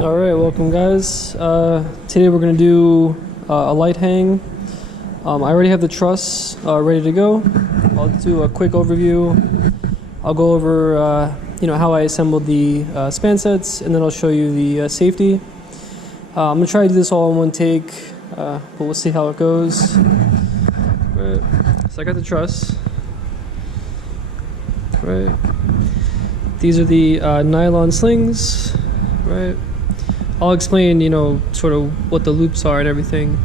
All right, welcome guys. Today we're gonna do a light hang. I already have the truss ready to go. I'll do a quick overview. I'll go over how I assembled the span sets, and then I'll show you the safety. I'm gonna try to do this all in one take, but we'll see how it goes. Right. So I got the truss. Right. These are the nylon slings. Right. I'll explain, sort of what the loops are and everything.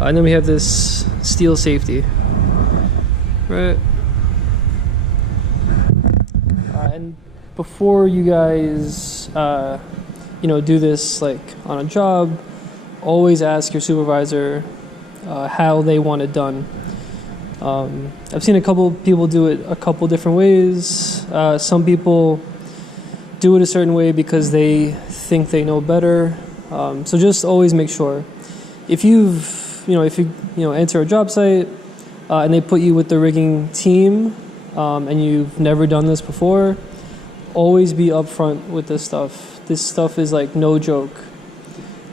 And then we have this steel safety. Right. And before you guys, do this like on a job, always ask your supervisor how they want it done. I've seen a couple people do it a couple different ways. Some people do it a certain way because they think they know better. So just always make sure. If you enter a job site and they put you with the rigging team and you've never done this before, always be upfront with this stuff. This stuff is like no joke.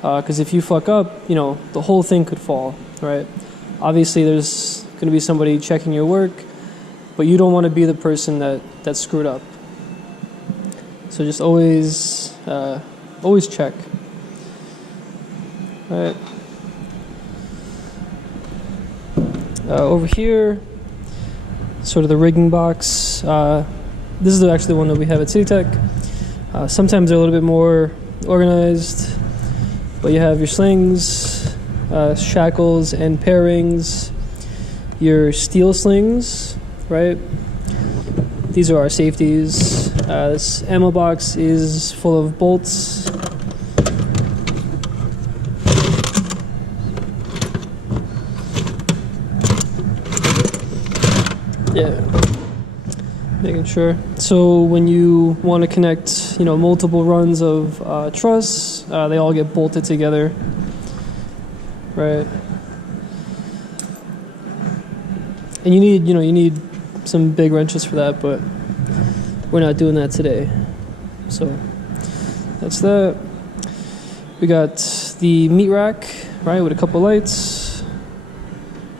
Because if you fuck up, the whole thing could fall, right? Obviously, there's going to be somebody checking your work, but you don't want to be the person that screwed up. So just always check. All right. Over here, sort of the rigging box. This is actually the one that we have at CityTech. Sometimes they're a little bit more organized, but you have your slings, shackles and pairings, your steel slings, right? These are our safeties. This ammo box is full of bolts. Yeah, making sure. So when you want to connect, multiple runs of truss, they all get bolted together, right? And you need some big wrenches for that, but we're not doing that today. So that's that. We got the meat rack, right, with a couple lights,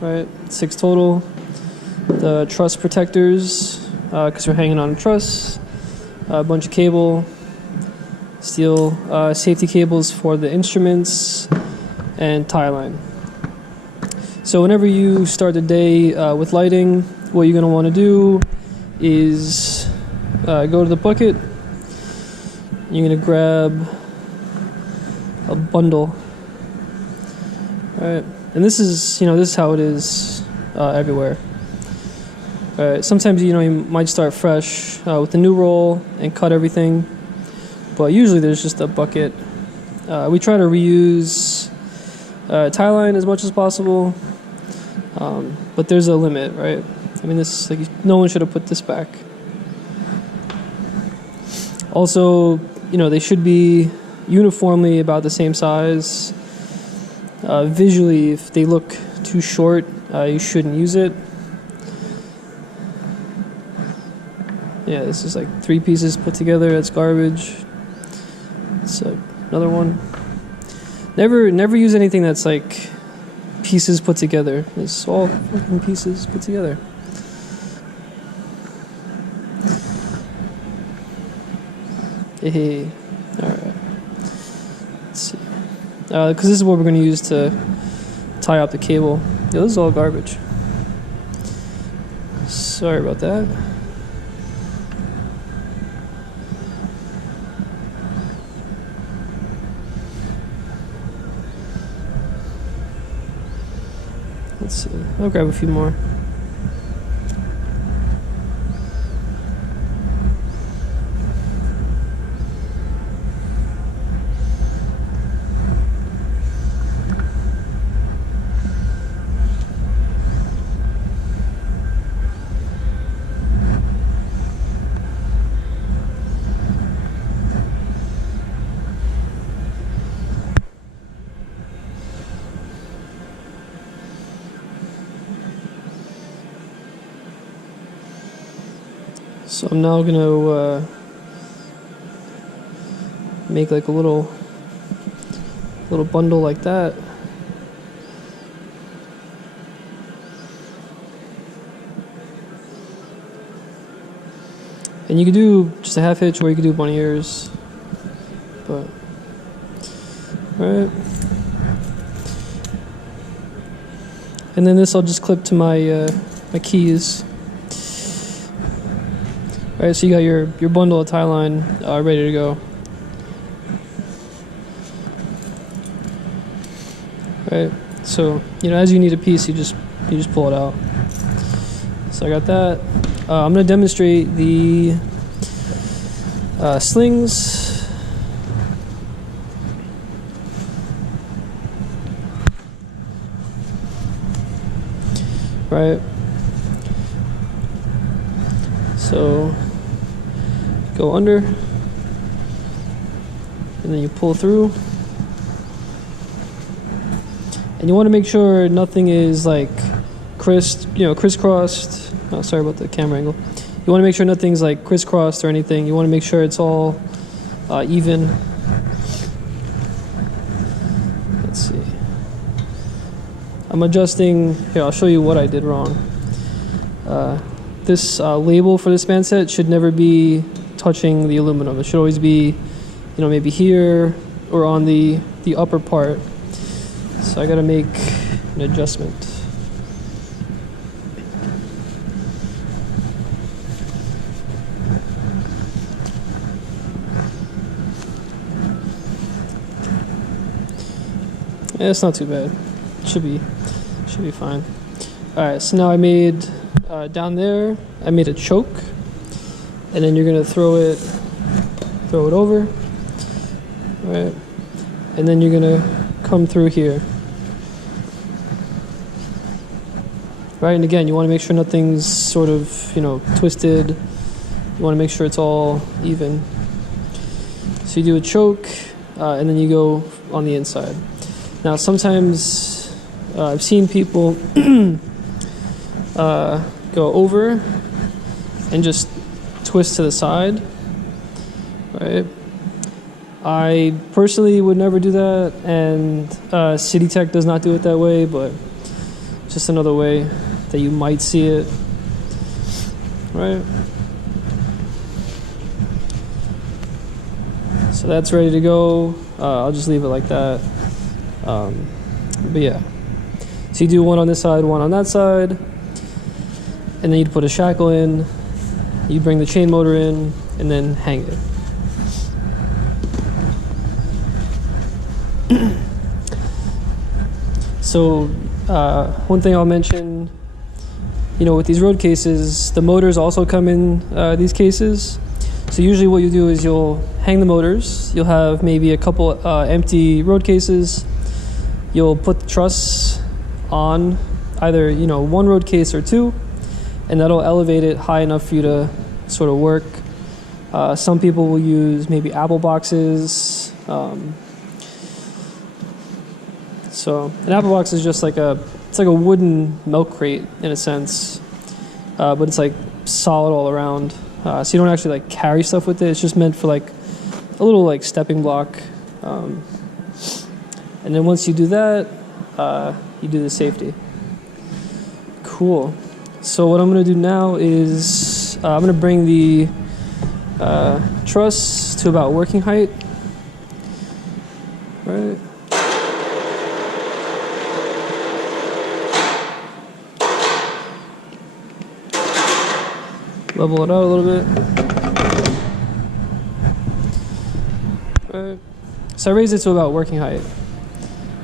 right, 6 total. The truss protectors, because we're hanging on a truss. A bunch of cable, steel safety cables for the instruments, and tie line. So whenever you start the day with lighting, what you're going to want to do is go to the bucket. You're going to grab a bundle. All right, and this is how it is everywhere. All right, sometimes you might start fresh with the new roll and cut everything, but usually there's just a bucket. We try to reuse tie line as much as possible. But there's a limit, right? I mean, no one should have put this back. Also, they should be uniformly about the same size. Visually, if they look too short, you shouldn't use it. Yeah, this is like 3 pieces put together. That's garbage. So another one. Never use anything that's like pieces put together. It's all fucking pieces put together. Hey. Alright. Let's see. Because this is what we're going to use to tie up the cable. Yeah, this is all garbage. Sorry about that. Let's see. I'll grab a few more. So I'm now going to make like a little little bundle like that. And you could do just a half hitch, or you could do bunny ears. But, alright. And then this I'll just clip to my my keys. Alright, so you got your bundle of tie line ready to go. Right, so as you need a piece, you just pull it out. So I got that. I'm going to demonstrate the slings. Right. So go under, and then you pull through. And you want to make sure nothing is like crisscrossed. Oh, sorry about the camera angle. You want to make sure nothing's like crisscrossed or anything. You want to make sure it's all even. Let's see. I'm adjusting. Here, I'll show you what I did wrong. This label for this span set should never be touching the aluminum. It should always be, maybe here or on the upper part. So I got to make an adjustment. Yeah, it's not too bad. Should be fine. All right, so now I made down there. I made a choke, and then you're gonna throw it over. All right, and then you're gonna come through here. Right, and again, you want to make sure nothing's sort of twisted. You want to make sure it's all even. So you do a choke, and then you go on the inside. Now, sometimes I've seen people go over and just twist to the side, right? I personally would never do that, and City Tech does not do it that way, but just another way that you might see it, right? So that's ready to go. I'll just leave it like that. But yeah, so you do one on this side, one on that side, and then you'd put a shackle in, you bring the chain motor in, and then hang it. So one thing I'll mention, with these road cases, the motors also come in these cases. So usually what you do is you'll hang the motors, you'll have maybe a couple empty road cases. You'll put the truss on either, one road case or two, and that'll elevate it high enough for you to sort of work. Some people will use maybe apple boxes. So an apple box is just like it's like a wooden milk crate in a sense, but it's like solid all around. So you don't actually like carry stuff with it. It's just meant for like a little like stepping block. And then once you do that, you do the safety. Cool. So what I'm going to do now is I'm going to bring the truss to about working height. Right. Level it out a little bit. Right. So I raised it to about working height.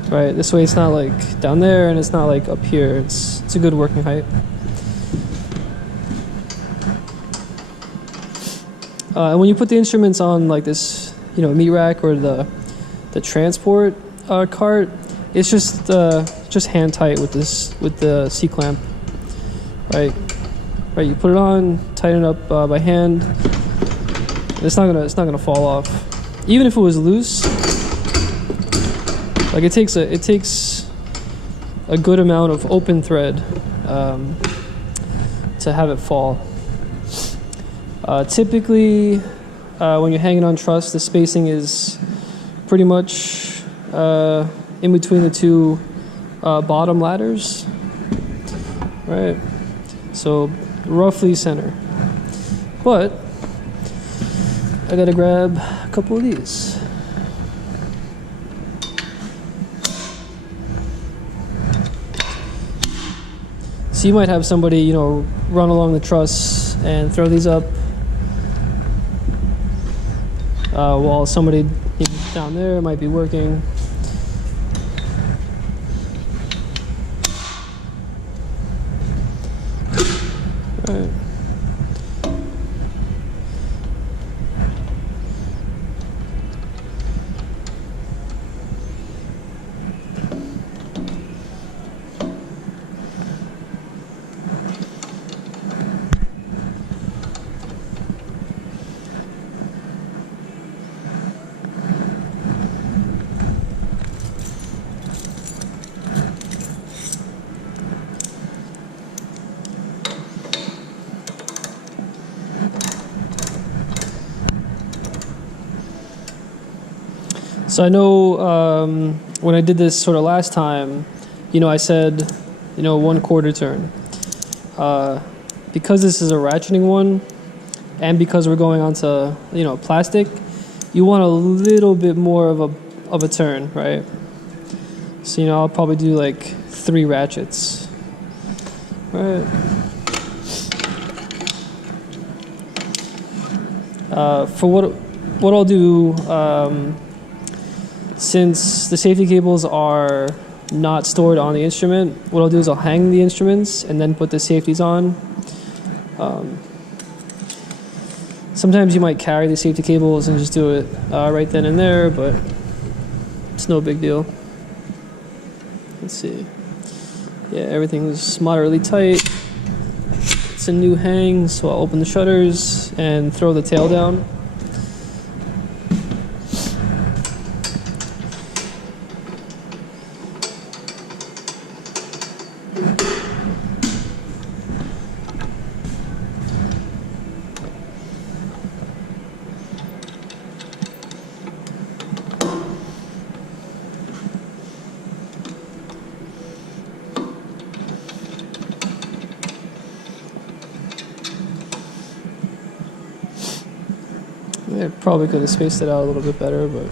Right, this way it's not like down there and it's not like up here. It's a good working height. And when you put the instruments on like this, meat rack or the transport cart, it's just hand tight with the C clamp. Right, you put it on, tighten it up by hand. It's not gonna fall off, even if it was loose. Like it takes a good amount of open thread to have it fall. Typically, when you're hanging on truss, the spacing is pretty much in between the two bottom ladders, right? So roughly center. But I gotta grab a couple of these. So you might have somebody, you know, run along the truss and throw these up while somebody down there might be working. All right. So I know when I did this sort of last time, you know, I said, you know, 1/4 turn. Because this is a ratcheting one, and because we're going onto, you know, plastic, you want a little bit more of a turn, right? So, you know, I'll probably do like 3 ratchets, right? For what I'll do, since the safety cables are not stored on the instrument, what I'll do is I'll hang the instruments and then put the safeties on. Sometimes you might carry the safety cables and just do it right then and there, but it's no big deal. Let's see. Yeah, everything's moderately tight. It's a new hang, so I'll open the shutters and throw the tail down. I probably could have spaced it out a little bit better, but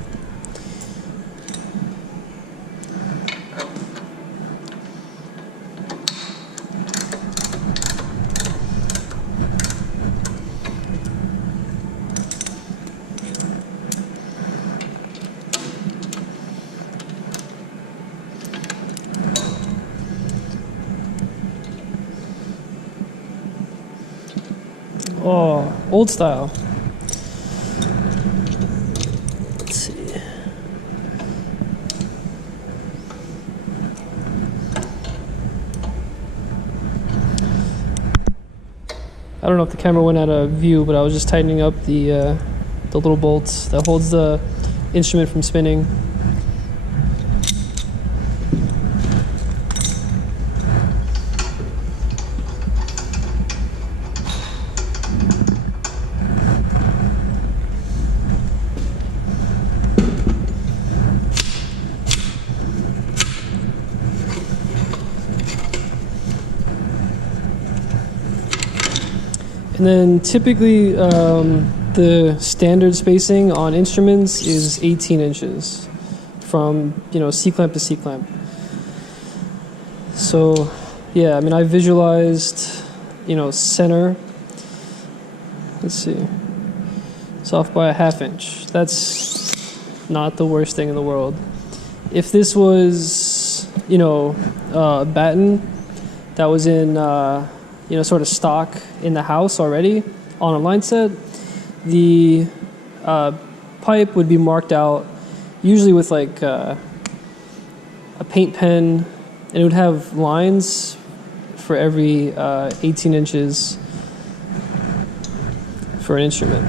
oh, old style. I don't know if the camera went out of view, but I was just tightening up the little bolts that holds the instrument from spinning. And then typically the standard spacing on instruments is 18 inches from, you know, C-clamp to C-clamp. So yeah, I mean, I visualized, you know, center. Let's see. It's off by a 1/2 inch. That's not the worst thing in the world. If this was, you know, batten that was in, you know, sort of stock in the house already on a line set, the pipe would be marked out usually with like a paint pen, and it would have lines for every 18 inches for an instrument.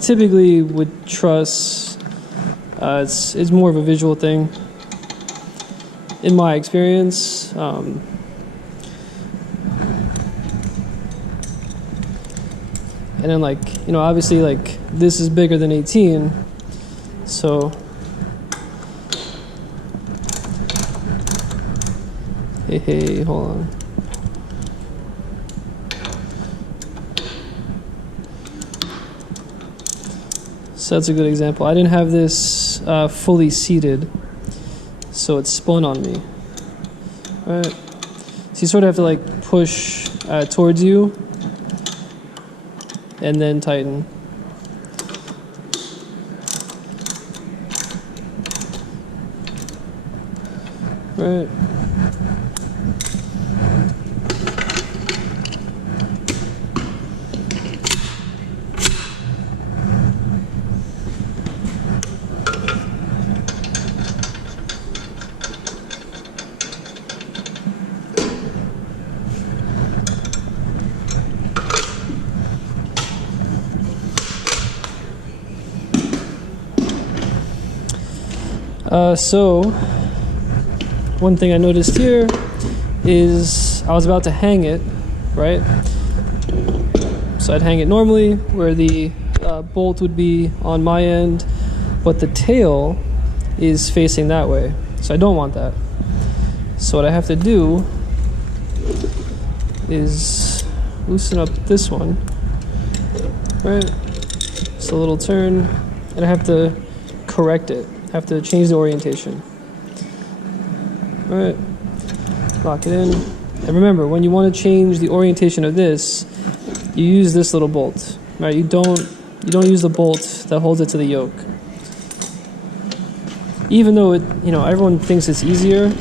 Typically with truss, it's more of a visual thing in my experience. And then, like, you know, obviously, like, this is bigger than 18, So, hey, hold on. So that's a good example. I didn't have this fully seated, so it spun on me. All right. So you sort of have to like push towards you and then tighten. Right. So one thing I noticed here is I was about to hang it, right? So I'd hang it normally where the bolt would be on my end, but the tail is facing that way. So I don't want that. So what I have to do is loosen up this one, right? Just a little turn, and I have to correct it. I have to change the orientation. All right, lock it in. And remember, when you want to change the orientation of this, you use this little bolt, right? You don't use the bolt that holds it to the yoke. Even though it, everyone thinks it's easier,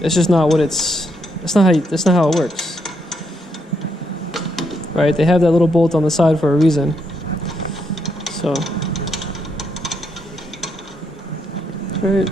it's just not what that's not how it works. Right? They have that little bolt on the side for a reason. So, right.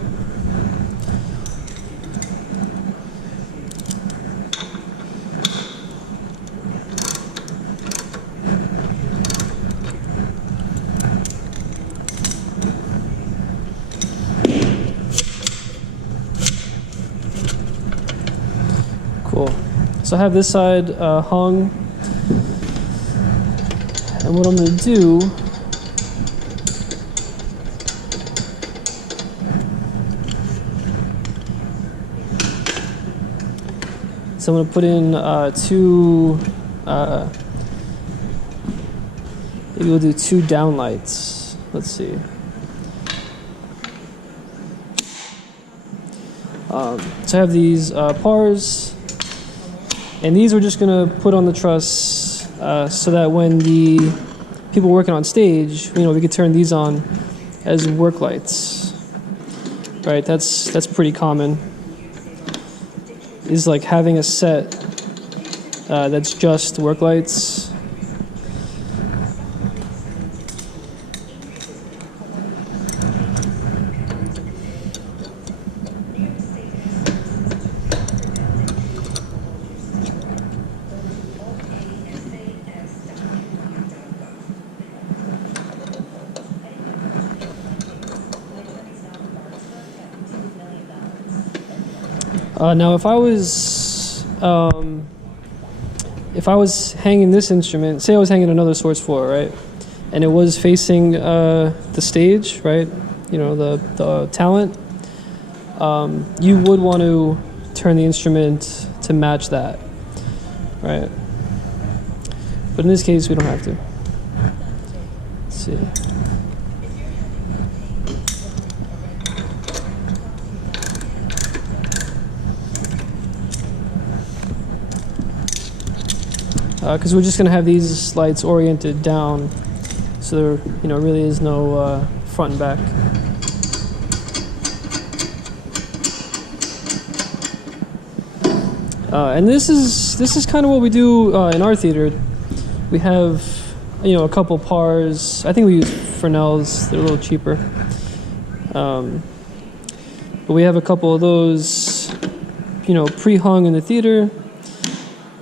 Cool. So I have this side hung, and what I'm going to do is I'm going to put in maybe we'll do 2 downlights. Let's see. So I have these pars, and these we're just going to put on the truss so that when the people working on stage, we could turn these on as work lights. Right? That's pretty common. Is like having a set that's just work lights. Now, if I was hanging this instrument, say I was hanging another source floor, right, and it was facing the stage, right, the talent, you would want to turn the instrument to match that, right? But in this case, we don't have to. Let's see. Because we're just going to have these lights oriented down, so there, really is no front and back. And this is kind of what we do in our theater. We have, a couple pars. I think we use Fresnels. They're a little cheaper. But we have a couple of those, pre-hung in the theater.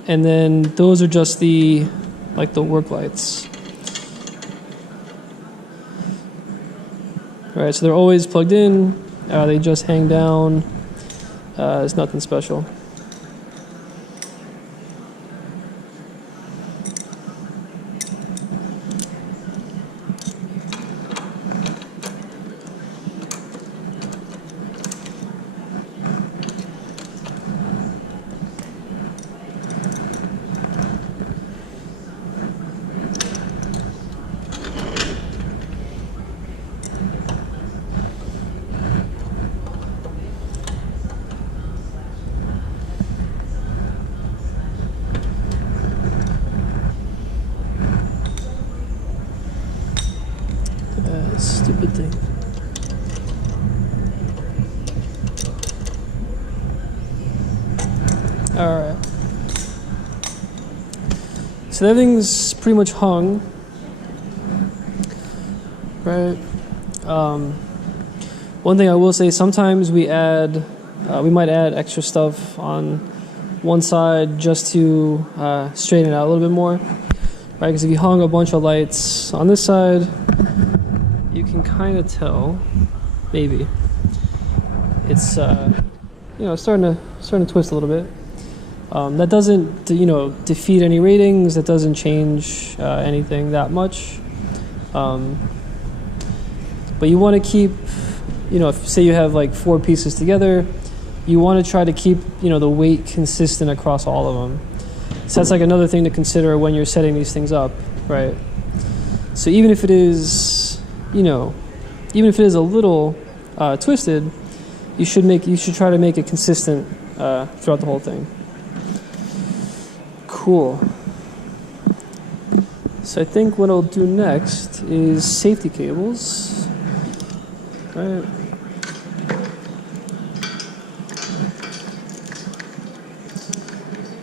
And then those are just the work lights. All right, so they're always plugged in. They just hang down. It's nothing special. Stupid thing. Alright. So everything's pretty much hung. Right. One thing I will say, sometimes we might add extra stuff on one side just to straighten it out a little bit more. Right, because if you hung a bunch of lights on this side, you can kind of tell, maybe, it's starting to twist a little bit. That doesn't defeat any ratings. That doesn't change anything that much. But you want to keep, if say you have like 4 pieces together, you want to try to keep the weight consistent across all of them. So that's like another thing to consider when you're setting these things up, right? So even if it is, even if it is a little twisted, you should try to make it consistent throughout the whole thing. Cool. So I think what I'll do next is safety cables, right?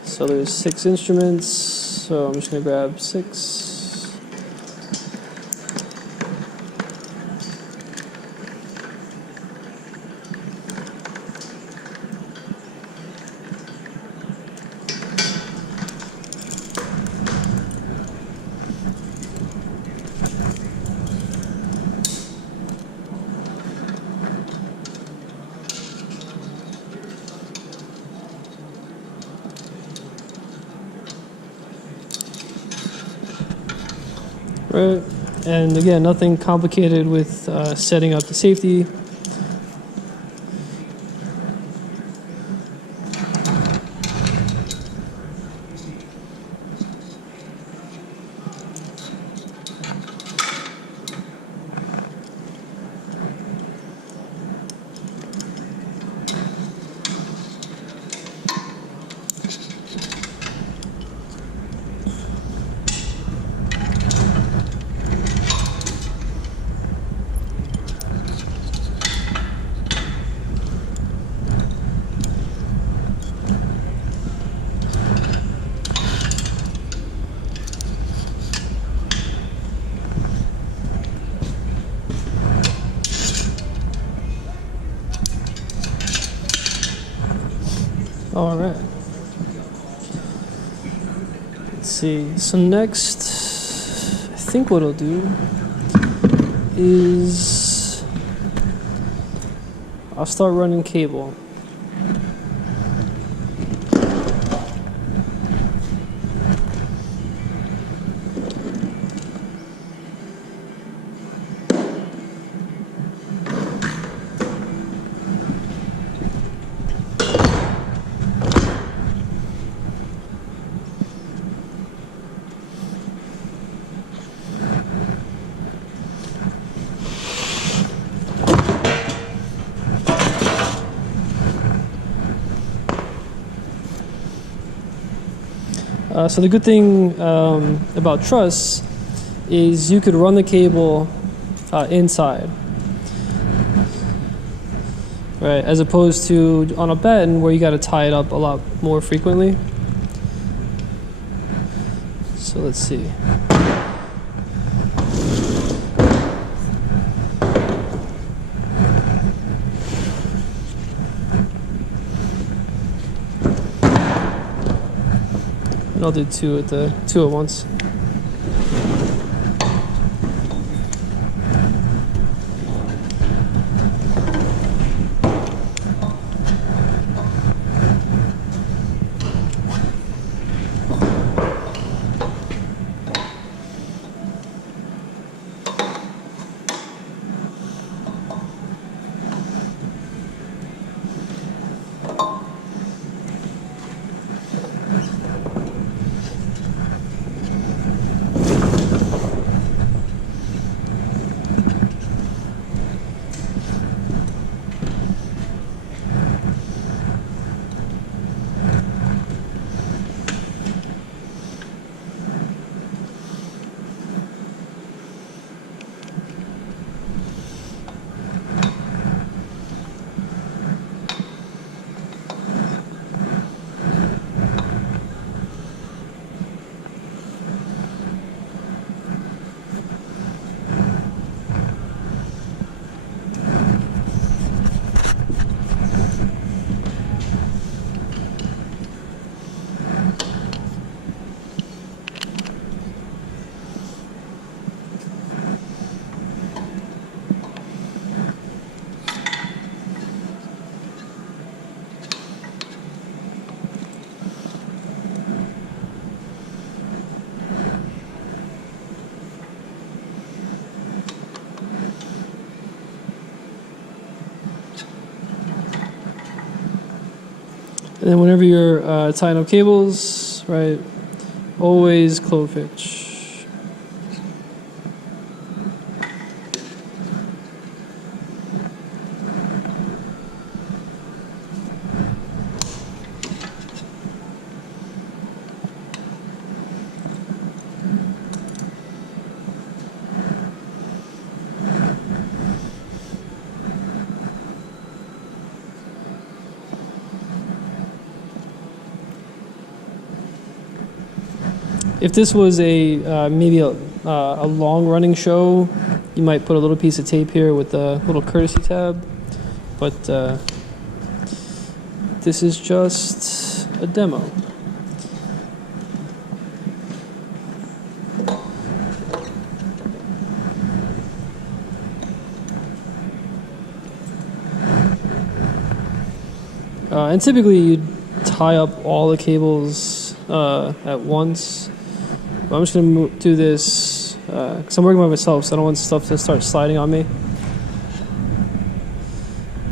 So there's 6 instruments, so I'm just going to grab 6. Right, and again, nothing complicated with setting up the safety. All right. Let's see. So next, I think what I'll do is I'll start running cable. So the good thing about truss is you could run the cable inside, right? As opposed to on a batten where you got to tie it up a lot more frequently. So let's see. I'll do two at once. And then whenever you're tying up cables, right, always clove hitch. If this was a maybe a long running show, you might put a little piece of tape here with a little courtesy tab, but this is just a demo. And typically you'd tie up all the cables at once. But I'm just going to do this because I'm working by myself, so I don't want stuff to start sliding on me.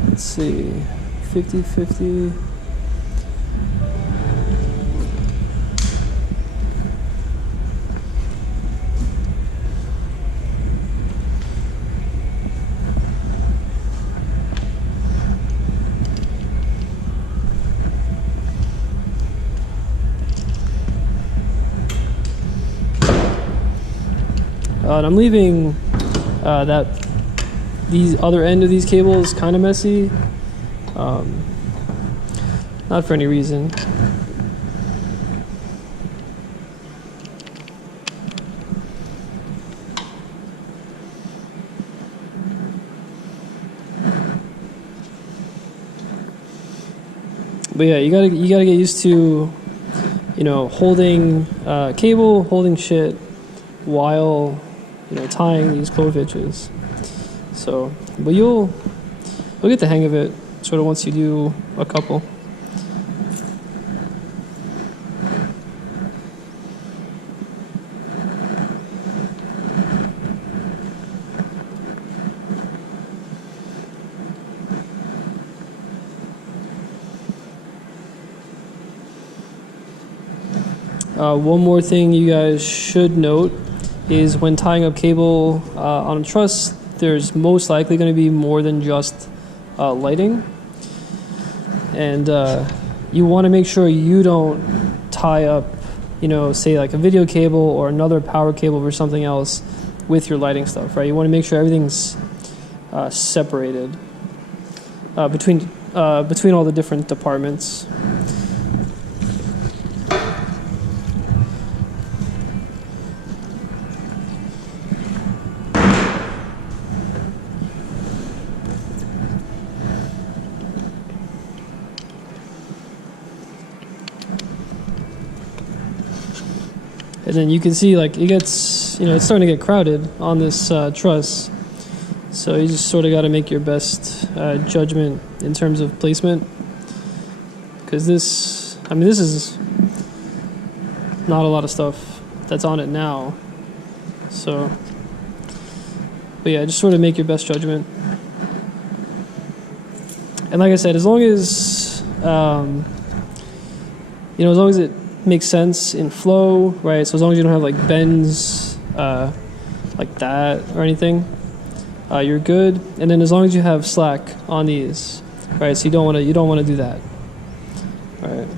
Let's see, 50-50. And I'm leaving these other end of these cables kind of messy, not for any reason. But yeah, you gotta get used to, holding cable, holding shit while tying these clove hitches. So, but you'll get the hang of it sort of once you do a couple. One more thing you guys should note is when tying up cable on a truss, there's most likely going to be more than just lighting. And you want to make sure you don't tie up, say like a video cable or another power cable or something else with your lighting stuff, right? You want to make sure everything's separated between all the different departments. And then you can see like it gets, it's starting to get crowded on this truss. So you just sort of got to make your best judgment in terms of placement. Because this is not a lot of stuff that's on it now. So, but yeah, just sort of make your best judgment. And like I said, as long as, as long as it makes sense in flow, right? So as long as you don't have like bends like that or anything, you're good. And then as long as you have slack on these, right? So you don't want to do that, right?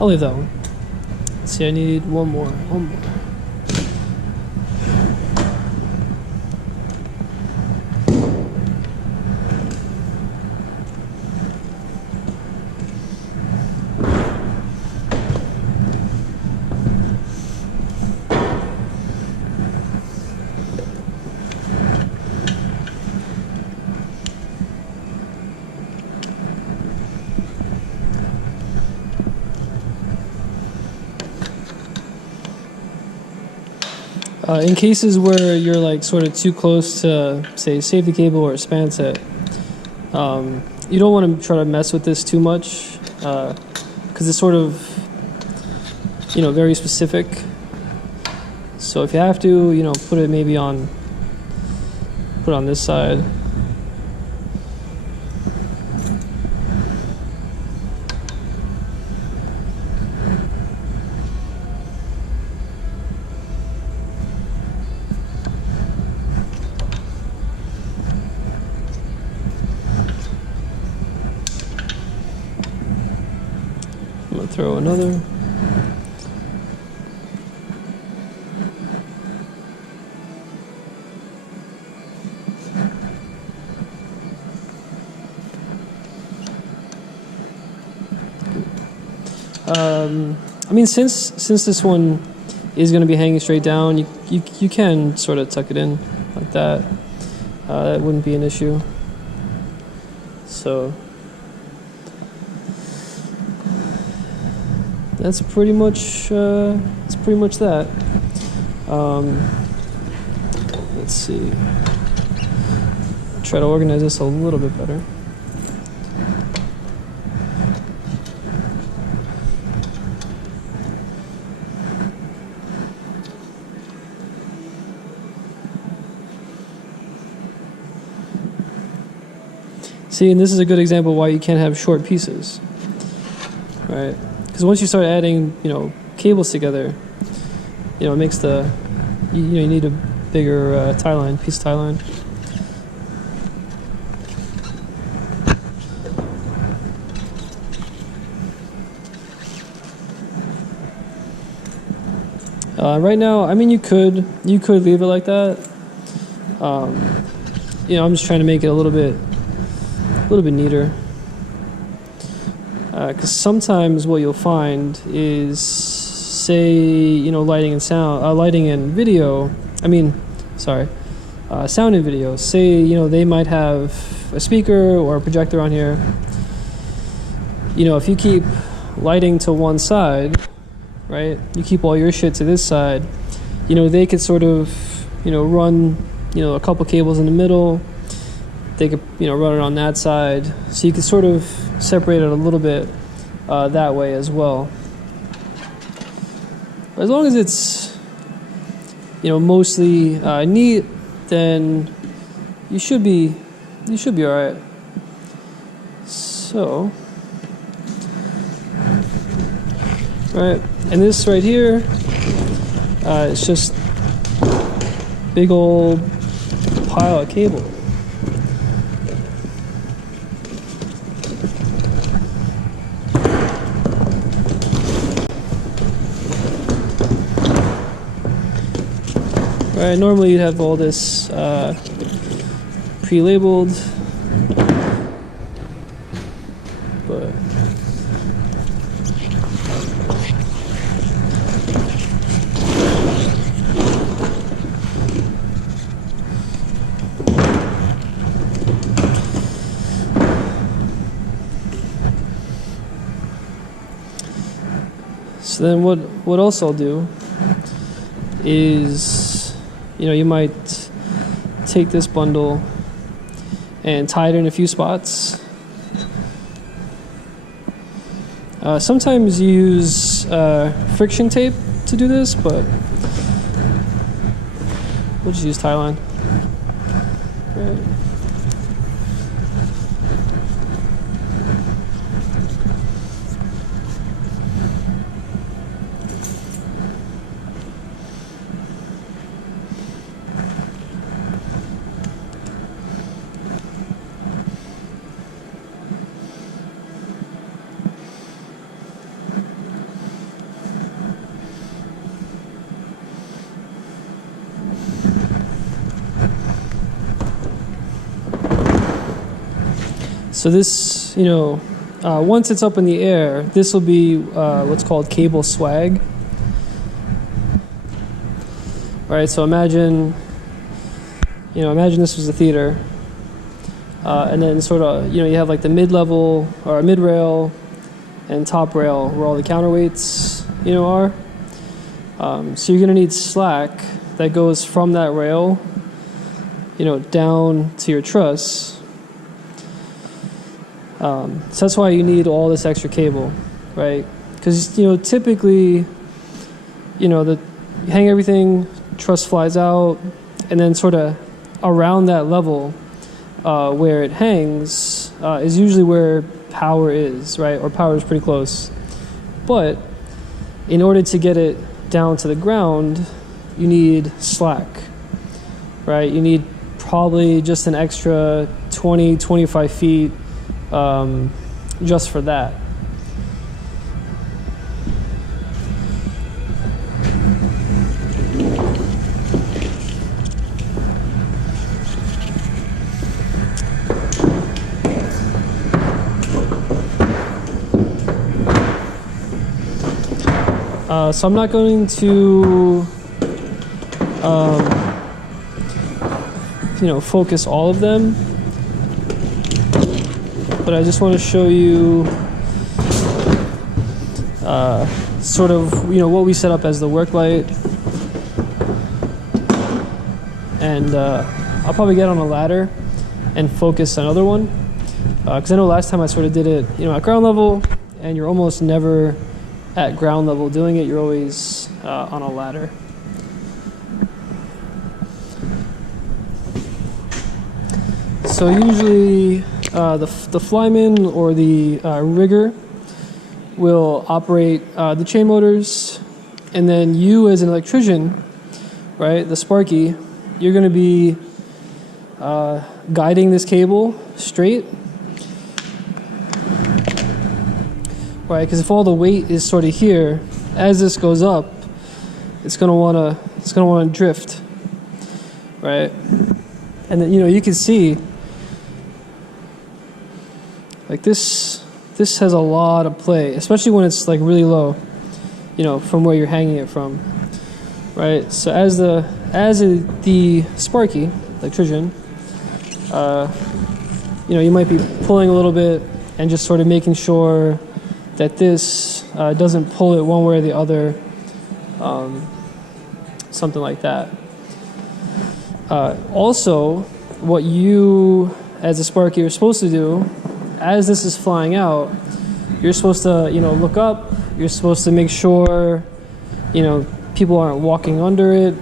I'll leave that one. Let's see, I need one more. In cases where you're like sort of too close to, say, safety cable or span set, you don't want to try to mess with this too much because it's sort of, very specific. So if you have to, put it maybe on this side. I'm gonna throw another. I mean, since this one is going to be hanging straight down, you can sort of tuck it in like that. That wouldn't be an issue. So that's pretty much that. Let's see. Try to organize this a little bit better. See, and this is a good example why you can't have short pieces, right? Because once you start adding, cables together, it makes you need a bigger piece of tie line. Right now, I mean, you could leave it like that. I'm just trying to make it a little bit neater. Because sometimes what you'll find is, say, lighting and video. Sound and video. Say, they might have a speaker or a projector on here. If you keep lighting to one side, right? You keep all your shit to this side. They could sort of, run, a couple cables in the middle. They could, run it on that side. So you could sort of separate it a little bit that way as well. But as long as it's, mostly neat, then you should be all right. So, right, and this right here, it's just big old pile of cable. Right, normally you'd have all this pre-labeled, but so then what else I'll do is, you might take this bundle and tie it in a few spots. Sometimes you use friction tape to do this, but we'll just use tie line. Right. So this, once it's up in the air, this will be what's called cable swag. Right, so imagine this was the theater, and then sort of, you have like the mid-level or mid-rail and top rail where all the counterweights, are. So you're gonna need slack that goes from that rail, down to your truss. So that's why you need all this extra cable, right? Because, typically, you hang everything, truss flies out, and then sort of around that level where it hangs is usually where power is, right? Or power is pretty close. But in order to get it down to the ground, you need slack, right? You need probably just an extra 20, 25 feet just for that. So I'm not going to, focus all of them, but I just want to show you sort of, what we set up as the work light. And I'll probably get on a ladder and focus another one, because I know last time I sort of did it, at ground level, and you're almost never at ground level doing it. You're always on a ladder. So usually the flyman or the rigger will operate the chain motors, and then you as an electrician, right, the sparky, you're going to be guiding this cable straight. Right, because if all the weight is sort of here, as this goes up, it's gonna wanna drift, right? And then you can see, like this has a lot of play, especially when it's like really low, from where you're hanging it from, right? So as the sparky electrician, you might be pulling a little bit and just sort of making sure that this doesn't pull it one way or the other, something like that. Also, what you, as a sparky, are supposed to do, as this is flying out, you're supposed to, look up, you're supposed to make sure, people aren't walking under it.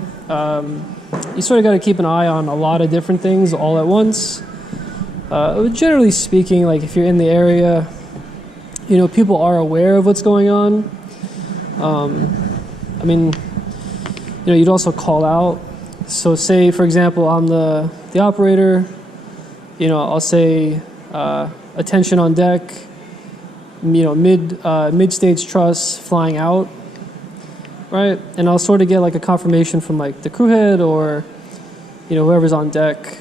You sort of got to keep an eye on a lot of different things all at once. Generally speaking, like if you're in the area, people are aware of what's going on. You'd also call out. So say, for example, I'm the operator, I'll say, attention on deck, mid-stage truss flying out, right? And I'll sort of get like a confirmation from like the crew head or, whoever's on deck,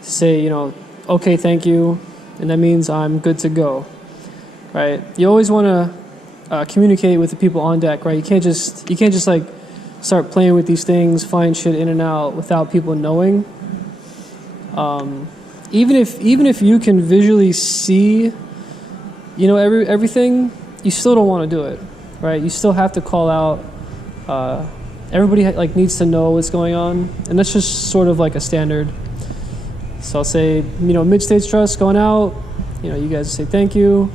say, okay, thank you. And that means I'm good to go, right? You always want to communicate with the people on deck, right? You can't just like start playing with these things, flying shit in and out without people knowing. Even if you can visually see, everything, you still don't want to do it, right? You still have to call out. Everybody needs to know what's going on, and that's just sort of like a standard. So I'll say, mid-stage truss going out, you guys say thank you.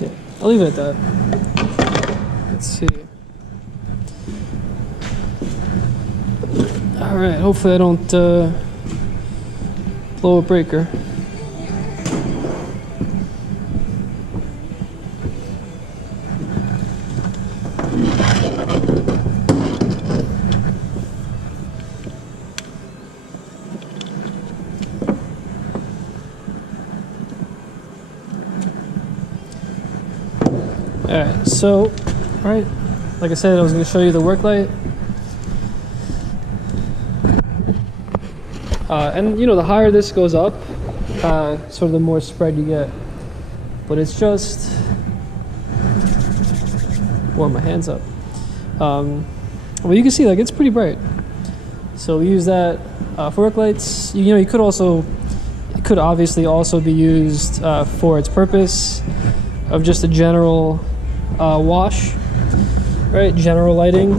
Yeah, I'll leave it at that. Let's see. All right, hopefully I don't blow a breaker. Alright, so, right, like I said, I was going to show you the work light. And you know, the higher this goes up, sort of the more spread you get. But it's just, warm my hands up. Well, you can see, like, it's pretty bright. So we use that for work lights. You know, it could obviously also be used for its purpose of just a general wash, right? General lighting.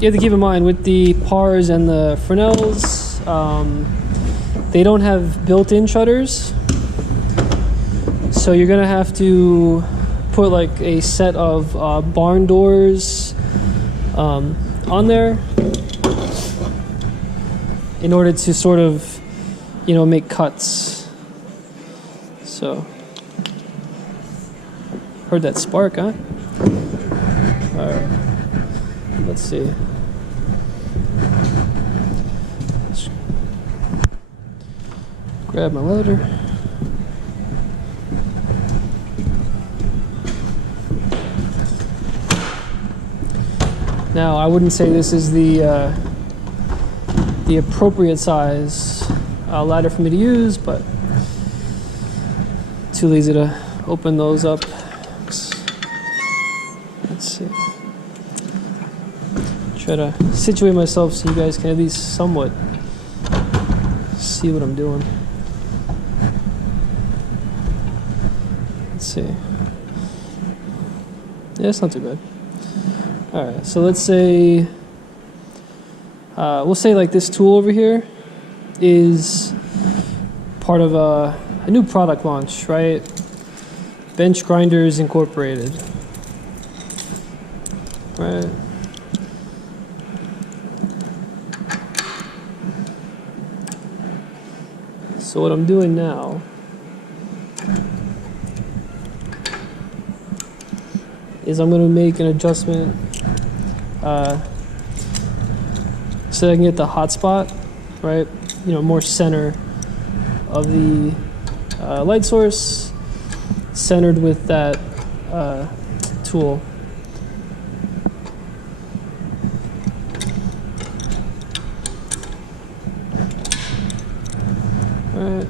You have to keep in mind with the PARs and the Fresnels, they don't have built-in shutters. So you're gonna have to put like a set of barn doors on there in order to sort of, you know, make cuts. So, heard that spark, huh? All right, let's see. Let's grab my letter. Now, I wouldn't say this is the appropriate size ladder for me to use, but too lazy to open those up. Let's see. Try to situate myself so you guys can at least somewhat see what I'm doing. Let's see. Yeah, it's not too bad. All right, so let's say, we'll say like this tool over here is part of a new product launch, right? Bench Grinders Incorporated, right? So what I'm doing now is I'm going to make an adjustment so I can get the hot spot, right? You know, more center of the light source, centered with that tool. All right.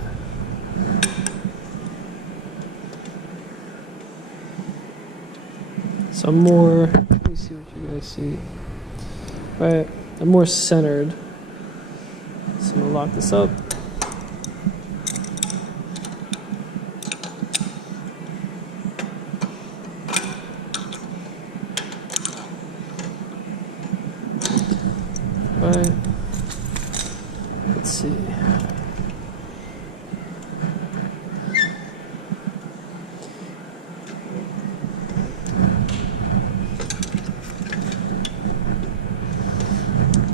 So I'm more, let me see what you guys see. All right, I'm more centered. So I'm gonna lock this up. All right, let's see.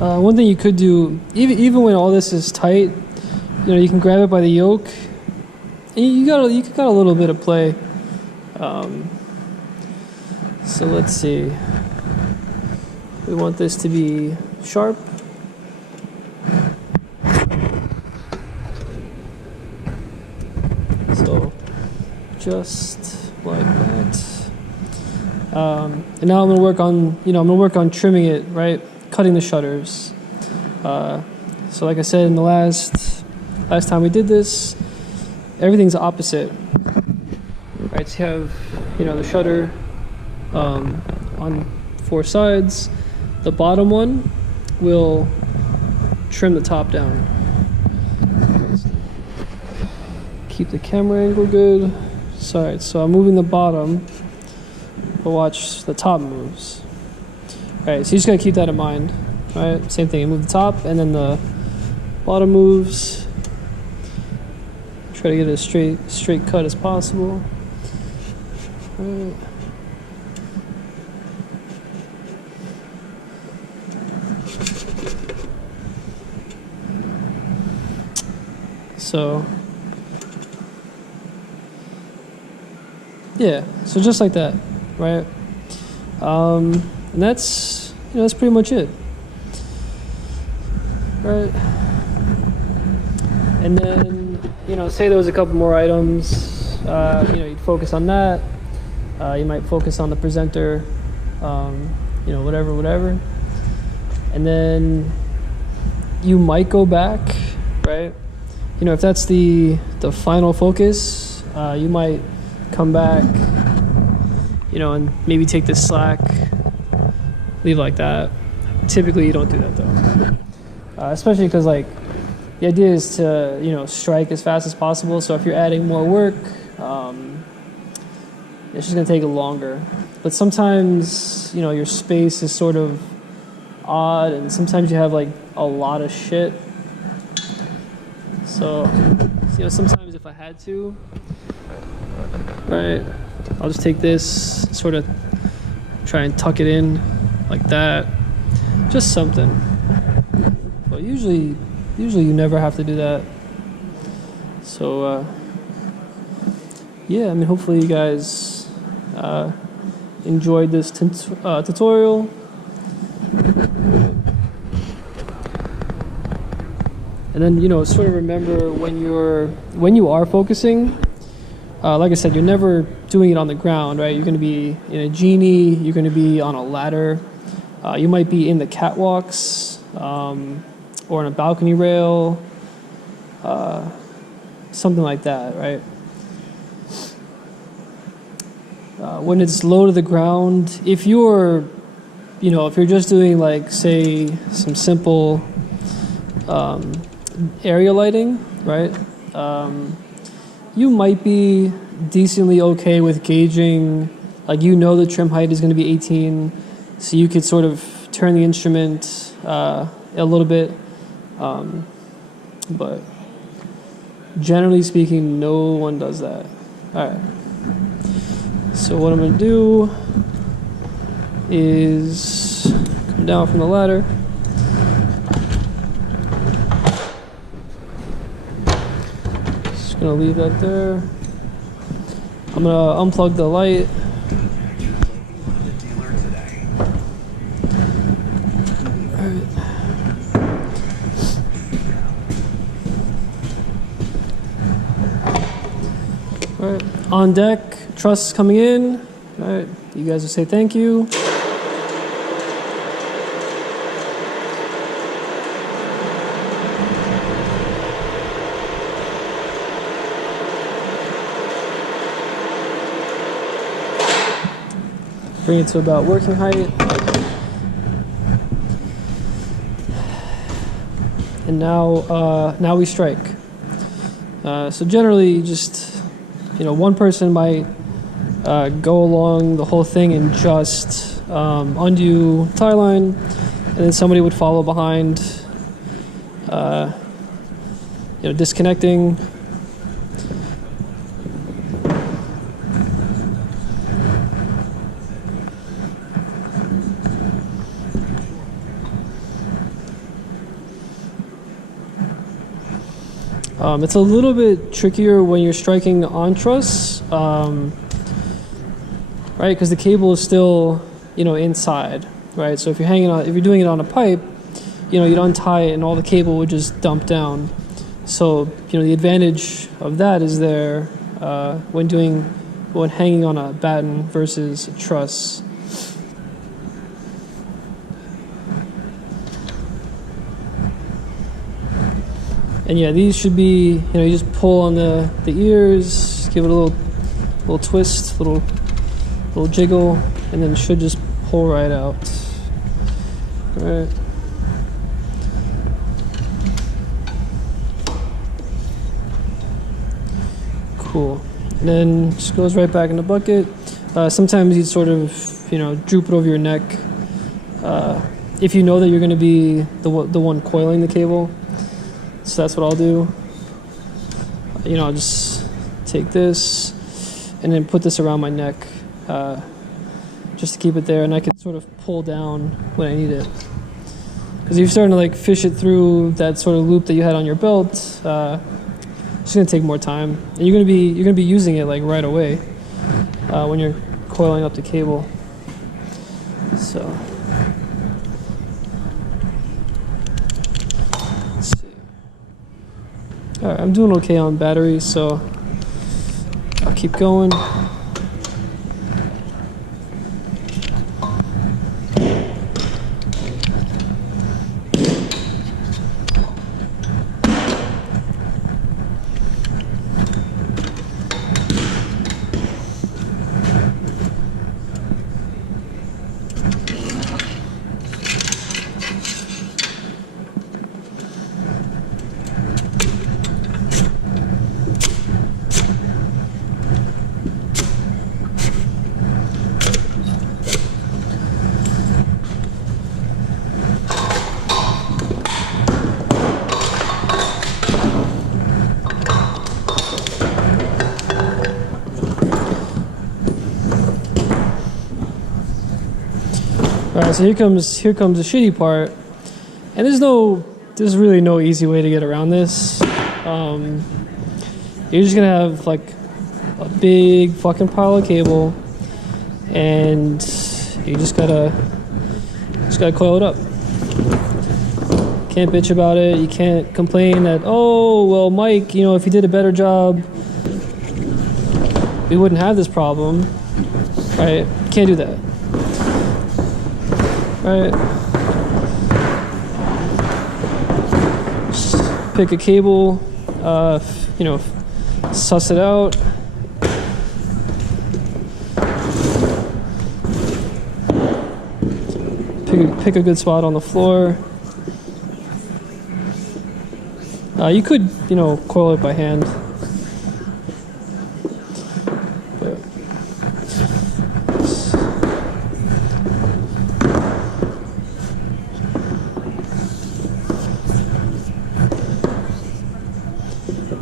One thing you could do, even when all this is tight, you know, you can grab it by the yoke. And you got a little bit of play. So let's see. We want this to be sharp. So just like that. And now I'm gonna work on trimming it, right? Cutting the shutters. So like I said in the last time we did this, everything's opposite. Right, so you have, you know, the shutter on 4 sides. The bottom one will trim the top down. Keep the camera angle good. Sorry, so I'm moving the bottom, but watch the top moves. Alright, so you just gotta keep that in mind. Alright, same thing, you move the top and then the bottom moves. Try to get a straight cut as possible. Alright. So yeah, so just like that, right? And that's, you know, that's pretty much it, right? And then, you know, say there was a couple more items, you'd focus on that. You might focus on the presenter, whatever. And then you might go back, right? If that's the final focus, you might come back, and maybe take this slack, leave like that. Typically, you don't do that though, especially because the idea is to strike as fast as possible. So if you're adding more work, it's just gonna take longer. But sometimes your space is sort of odd, and sometimes you have a lot of shit. So sometimes if I had to, right, I'll just take this, sort of try and tuck it in like that, just something. But usually you never have to do that. So yeah, hopefully you guys enjoyed this tutorial. And then sort of remember when you are focusing, like I said, you're never doing it on the ground, right? You're going to be in a genie, you're going to be on a ladder, you might be in the catwalks, or on a balcony rail, something like that, right? When it's low to the ground, if you're just doing say some simple area lighting, right? You might be decently okay with gauging, the trim height is going to be 18, so you could sort of turn the instrument a little bit, but generally speaking, no one does that. All right. So what I'm going to do is come down from the ladder. Just going to leave that there. I'm going to unplug the light. All right. On deck, truss coming in. All right, you guys will say thank you. Bring it to about working height. And now we strike. So generally, just one person might go along the whole thing and just undo tie line, and then somebody would follow behind, disconnecting. It's a little bit trickier when you're striking on truss, right? Because the cable is still, inside, right? So if you're doing it on a pipe, you'd untie it and all the cable would just dump down. So the advantage of that is there when hanging on a batten versus a truss. And yeah, these should be, you just pull on the ears, give it a little twist, little jiggle, and then it should just pull right out. All right. Cool. And then just goes right back in the bucket. Sometimes you'd sort of, droop it over your neck. If you know that you're going to be the one coiling the cable. So that's what I'll do. I'll just take this and then put this around my neck, just to keep it there, and I can sort of pull down when I need it. Because if you're starting to fish it through that sort of loop that you had on your belt, it's gonna take more time, and you're gonna be using it right away when you're coiling up the cable. So. Alright, I'm doing okay on batteries, so I'll keep going. All right, so here comes the shitty part, and there's really no easy way to get around this. You're just gonna have like a big fucking pile of cable, and you just gotta coil it up. Can't bitch about it. You can't complain that, oh well, Mike, if you did a better job, we wouldn't have this problem, right? Can't do that. Right. Just pick a cable, suss it out. Pick a good spot on the floor. You could, coil it by hand.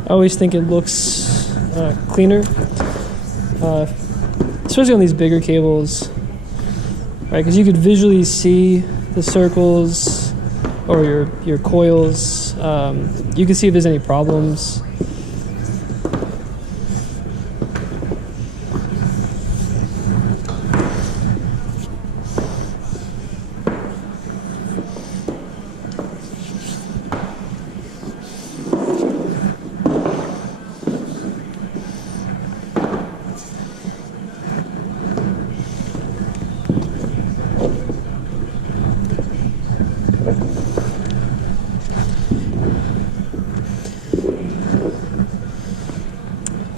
I always think it looks cleaner, especially on these bigger cables, right? Because you could visually see the circles or your coils. You can see if there's any problems.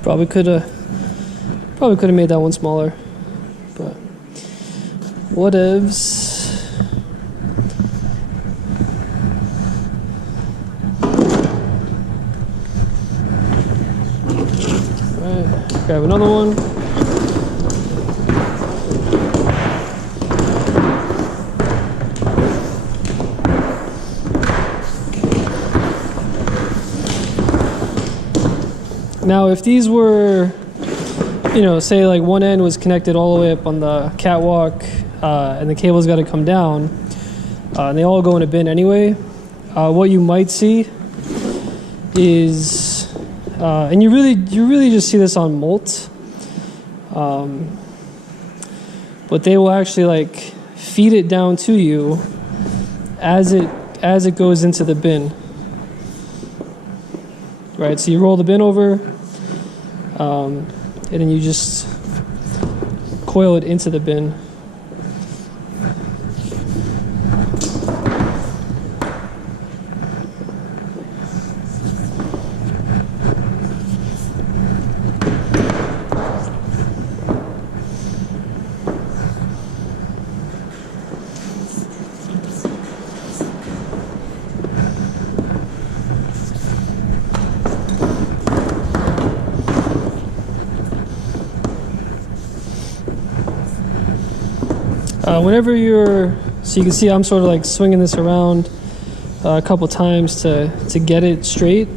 Probably could have made that one smaller, but whatevs. All right, grab another one. Now, if these were, say like one end was connected all the way up on the catwalk, and the cable's got to come down, and they all go in a bin anyway, what you might see is, and you really just see this on molt, but they will actually like feed it down to you as it goes into the bin. Right, so you roll the bin over, and then you just coil it into the bin. Whenever so you can see I'm sort of like swinging this around a couple times to get it straight.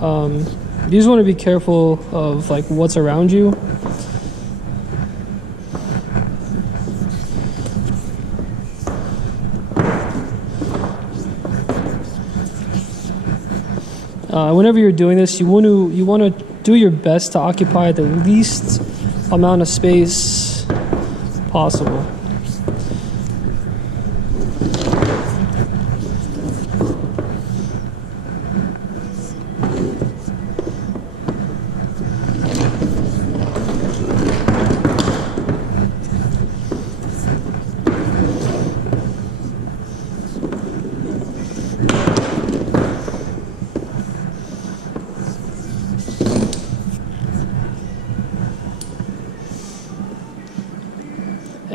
You just want to be careful of like what's around you. Whenever you're doing this, you want to do your best to occupy the least amount of space possible.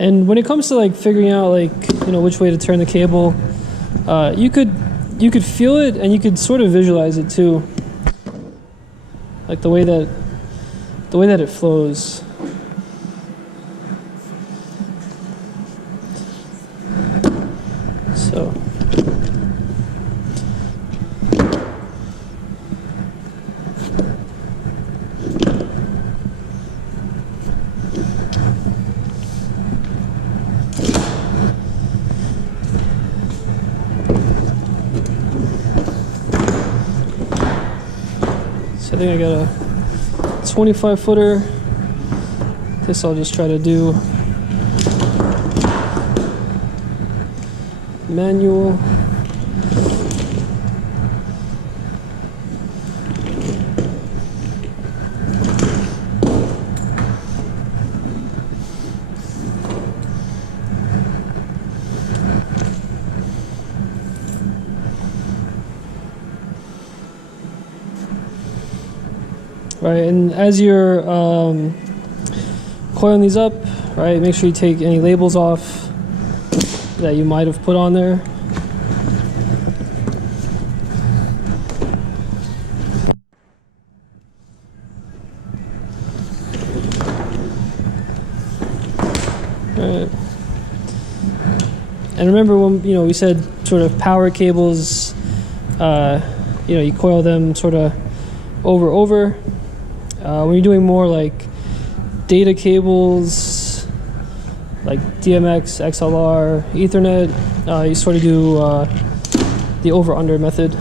And when it comes to like figuring out like, you know, which way to turn the cable, you could feel it and you could sort of visualize it too. Like the way that it flows. So I think I got a 25 footer. This I'll just try to do manual. Right, and as you're coiling these up, right, make sure you take any labels off that you might have put on there. Right. And remember when, you know, we said sort of power cables, you know, you coil them sort of over. When you're doing more like data cables, like DMX, XLR, Ethernet, you sort of do the over-under method.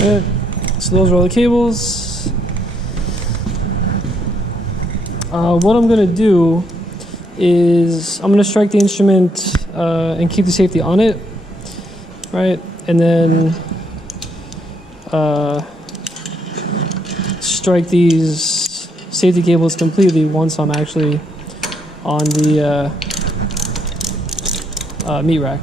Right. So those are all the cables. What I'm going to do is I'm going to strike the instrument and keep the safety on it, right? And then strike these safety cables completely once I'm actually on the meat rack.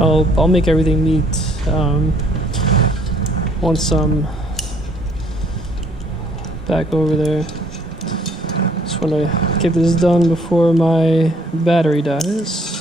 I'll make everything neat once I'm back over there. Just want to get this done before my battery dies.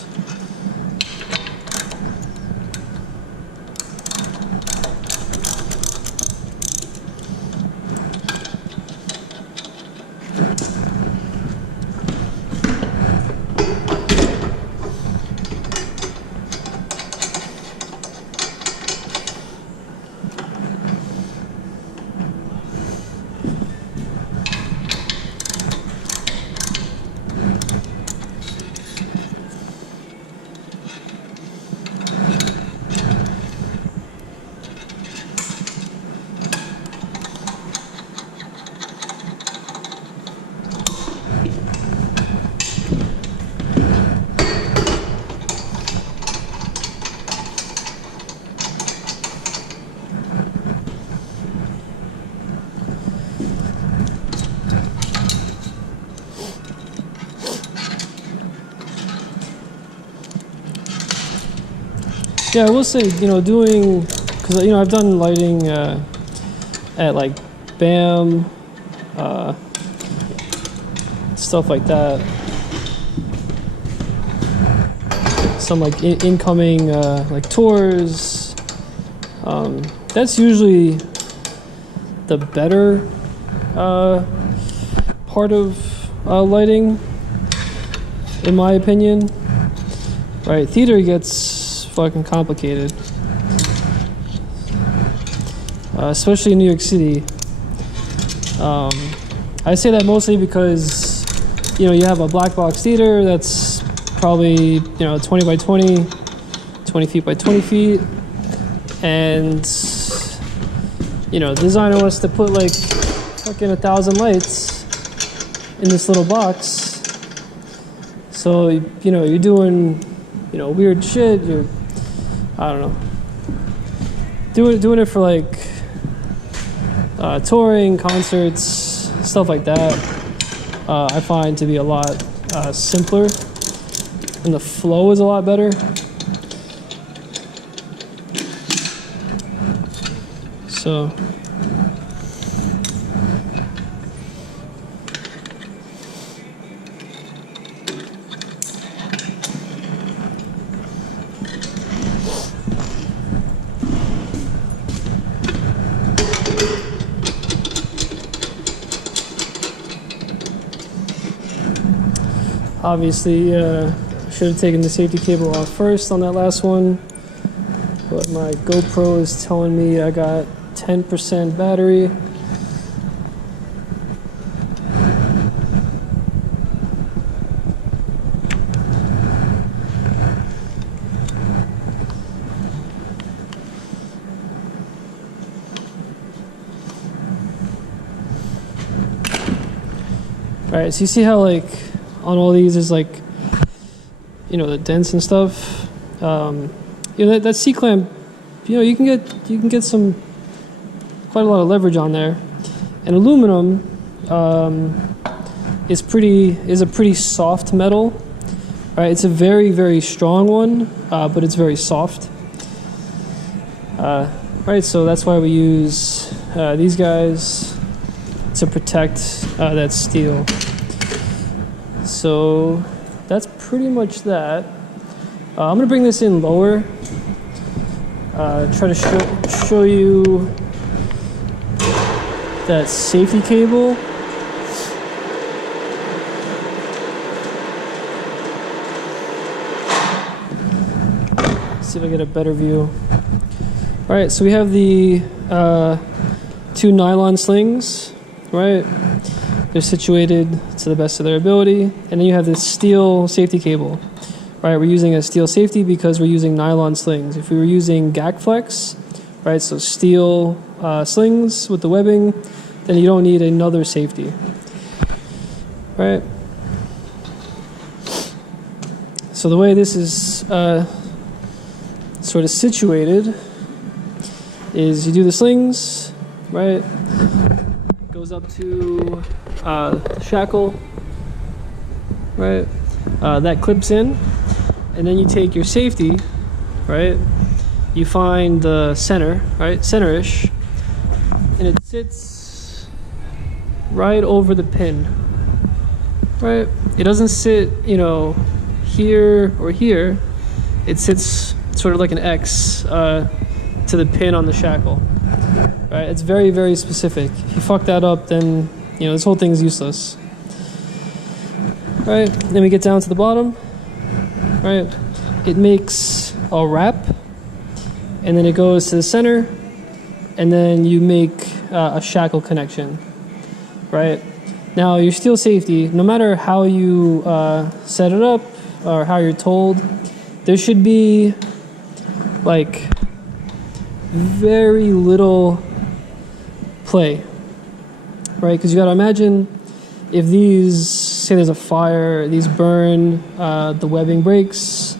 Yeah, I will say, doing, because, I've done lighting at like BAM, stuff like that. Some like incoming like tours. That's usually the better part of lighting, in my opinion. Right, theater gets fucking complicated, especially in New York City. I say that mostly because you have a black box theater that's probably 20 by 20, 20 feet by 20 feet, and the designer wants to put like fucking 1,000 lights in this little box. So you're doing weird shit. I don't know, doing it for like touring, concerts, stuff like that. I find to be a lot simpler, and the flow is a lot better. So obviously, should have taken the safety cable off first on that last one, but my GoPro is telling me I got 10% battery. All right, so you see how like on all these is like the dents and stuff. That C clamp, you can get some quite a lot of leverage on there. And aluminum is a pretty soft metal. Right, it's a very, very strong one, but it's very soft. Right, so that's why we use these guys to protect that steel. So that's pretty much that. I'm gonna bring this in lower. Try to show you that safety cable. See if I get a better view. All right, so we have the 2 nylon slings, right? They're situated to the best of their ability. And then you have this steel safety cable, right? We're using a steel safety because we're using nylon slings. If we were using GAC flex, right, so steel slings with the webbing, then you don't need another safety, right? So the way this is sort of situated is you do the slings, right? Goes up to shackle, right? That clips in, and then you take your safety, right? You find the center, right? Center-ish, and it sits right over the pin, right? It doesn't sit, here or here. It sits sort of like an X to the pin on the shackle. Right, it's very, very specific. If you fuck that up, then this whole thing is useless. Right, then we get down to the bottom. Right, it makes a wrap, and then it goes to the center, and then you make a shackle connection. Right, now your steel safety, no matter how you set it up or how you're told, there should be like very little play, right? Because you got to imagine if these, say there's a fire, these burn, the webbing breaks,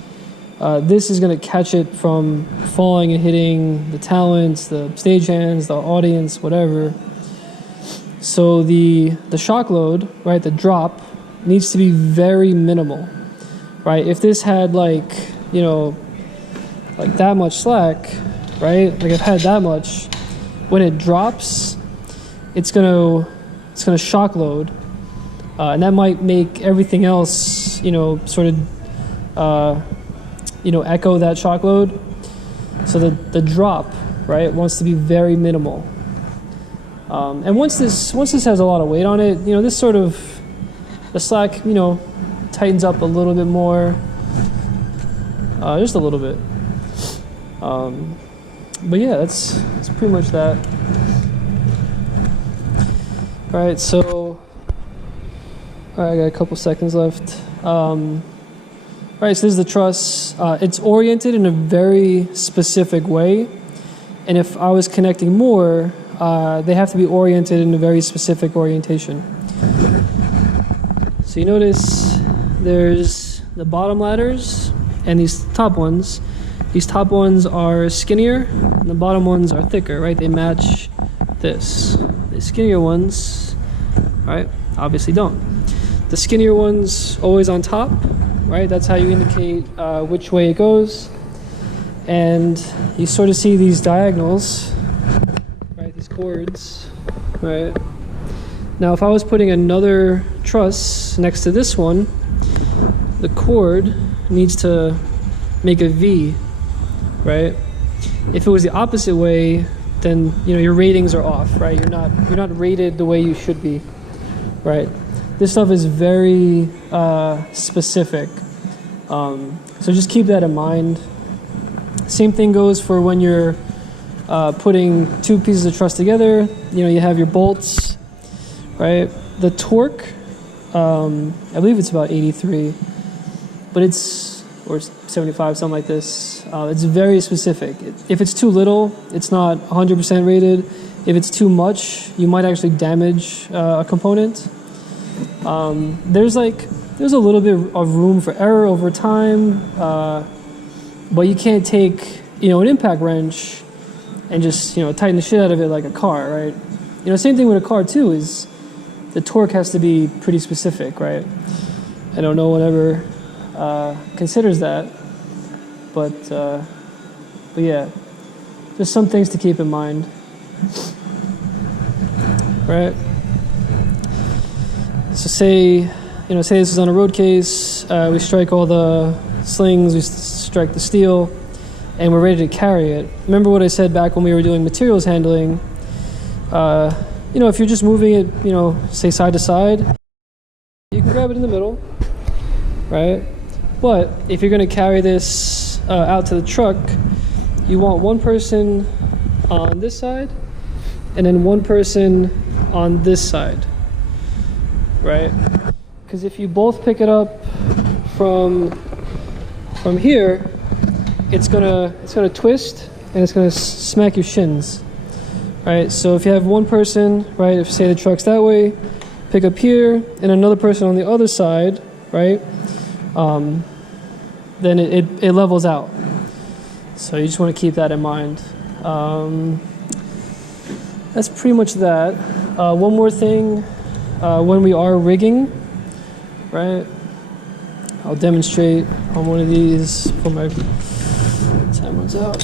this is going to catch it from falling and hitting the talents, the stagehands, the audience, whatever. So the shock load, right, the drop needs to be very minimal, right? If this had like, like that much slack, right? Like I've had that much. When it drops, it's gonna shock load, and that might make everything else, sort of, echo that shock load. So the drop, right, wants to be very minimal. And once this has a lot of weight on it, this sort of, the slack, tightens up a little bit more, just a little bit. But yeah, that's pretty much that. All right, so I got a couple seconds left. All right, so this is the truss. It's oriented in a very specific way, and if I was connecting more, they have to be oriented in a very specific orientation. So you notice there's the bottom ladders and these top ones. These top ones are skinnier, and the bottom ones are thicker, right? They match this. The skinnier ones, right, obviously don't. The skinnier ones always on top, right? That's how you indicate which way it goes. And you sort of see these diagonals, right? These cords, right? Now, if I was putting another truss next to this one, the cord needs to make a V, right? If it was the opposite way, then your ratings are off, right? You're not rated the way you should be, right? This stuff is very specific, so just keep that in mind. Same thing goes for when you're putting two pieces of truss together. You have your bolts, right? The torque, I believe it's about 83, but or 75, something like this. It's very specific. If it's too little, it's not 100% rated. If it's too much, you might actually damage a component. There's a little bit of room for error over time, but you can't take an impact wrench and just tighten the shit out of it like a car, right? Same thing with a car too. Is the torque has to be pretty specific, right? I don't know one ever considers that, but yeah, just some things to keep in mind, right? So say this is on a road case, we strike all the slings, we strike the steel, and we're ready to carry it. Remember what I said back when we were doing materials handling? If you're just moving it, say side to side, you can grab it in the middle, right? But if you're going to carry this out to the truck, you want one person on this side and then one person on this side, right? Because if you both pick it up from here, it's gonna twist and it's gonna smack your shins, right? So if you have one person, right, if say the truck's that way, pick up here, and another person on the other side, right, then it levels out. So you just want to keep that in mind. That's pretty much that. One more thing, when we are rigging, right, I'll demonstrate on one of these before my time runs out.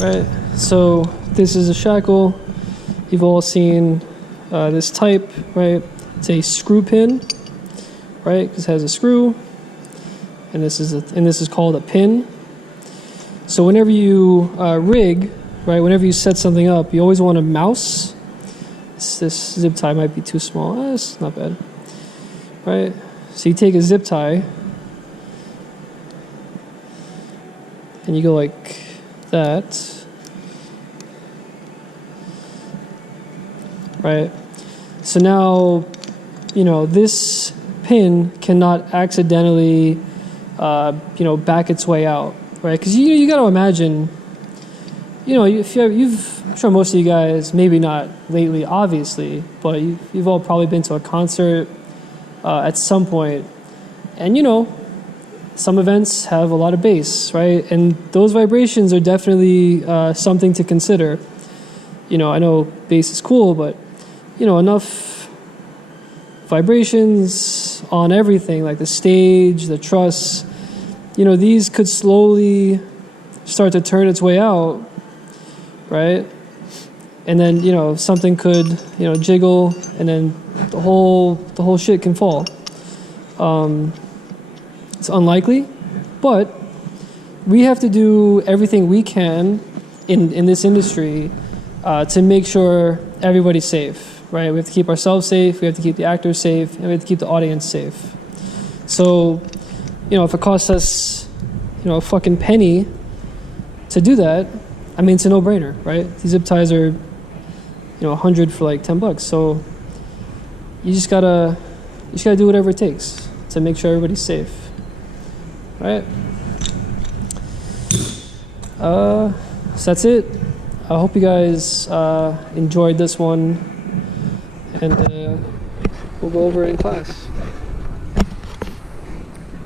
Right, so this is a shackle. You've all seen this type, right? It's a screw pin, right? Because it has a screw, and this is called a pin. So whenever you rig, right? Whenever you set something up, you always want a mouse. This zip tie might be too small. It's not bad, right? So you take a zip tie and you go like that, right? So now, this pin cannot accidentally, back its way out, right? Because you got to imagine, I'm sure most of you guys, maybe not lately, obviously, but you've all probably been to a concert at some point, and some events have a lot of bass, right? And those vibrations are definitely something to consider. I know bass is cool, but enough vibrations on everything, like the stage, the truss, these could slowly start to turn its way out, right? And then, something could, jiggle, and then the whole shit can fall. It's unlikely, but we have to do everything we can in this industry to make sure everybody's safe, right? We have to keep ourselves safe, we have to keep the actors safe, and we have to keep the audience safe. So, if it costs us, a fucking penny to do that, I mean, it's a no-brainer, right? These zip ties are, 100 for like $10. So you just gotta do whatever it takes to make sure everybody's safe, right? So that's it. I hope you guys enjoyed this one, and we'll go over it in class.